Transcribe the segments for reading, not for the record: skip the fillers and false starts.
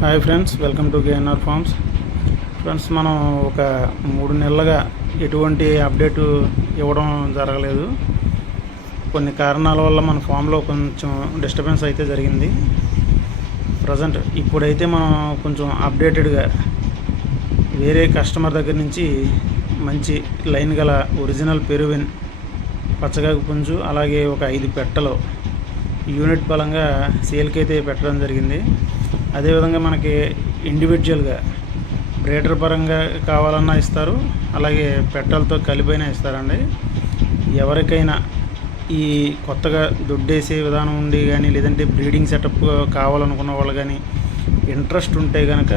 Hi friends, welcome to KNR farms. Friends, మనం ఒక 3 నెలలుగా ఎటువంటి అప్డేటు ఇవ్వడం జరగలేదు. కొన్ని కారణాల వల్ల మన ఫామ్లో కొంచెం డిస్టర్బెన్స్ అయితే జరిగింది. ప్రజెంట్ ఇప్పుడైతే మనం కొంచెం అప్డేటెడ్గా వేరే కస్టమర్ దగ్గర నుంచి మంచి లైన్ గల ఒరిజినల్ పెరువిన్ పచ్చగాకు పుంజు, అలాగే ఒక 5 పెట్టలు యూనిట్ బలంగా సేల్కి అయితే పెట్టడం జరిగింది. అదేవిధంగా మనకి ఇండివిజువల్గా బ్రేడర్ పరంగా కావాలన్నా ఇస్తారు, అలాగే పెట్టలతో కలిపైనా ఇస్తారండి. ఎవరికైనా ఈ కొత్తగా దొడ్డేసే విధానం ఉండి కానీ, లేదంటే బ్రీడింగ్ సెటప్ కావాలనుకున్న వాళ్ళు కానీ ఇంట్రెస్ట్ ఉంటే కనుక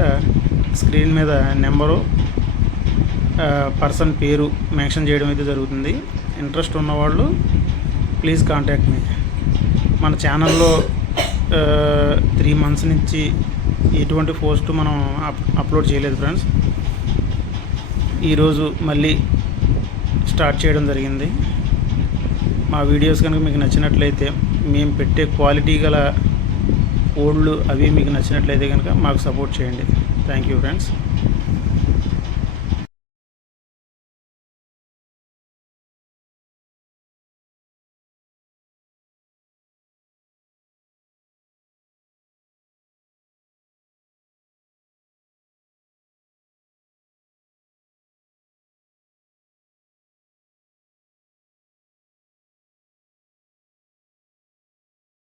స్క్రీన్ మీద నెంబరు, పర్సన్ పేరు మెన్షన్ చేయడం అయితే జరుగుతుంది. ఇంట్రెస్ట్ ఉన్నవాళ్ళు ప్లీజ్ కాంటాక్ట్ మీ. మన ఛానల్లో 3 మంత్స్ నుంచి ఎటువంటి పోస్ట్ మనం అప్లోడ్ చేయలేదు ఫ్రెండ్స్. ఈరోజు మళ్ళీ స్టార్ట్ చేయడం జరిగింది. మా వీడియోస్ కనుక మీకు నచ్చినట్లయితే, మేము పెట్టే క్వాలిటీ గల కోడ్లు అవి మీకు నచ్చినట్లయితే కనుక మాకు సపోర్ట్ చేయండి. Thank you friends.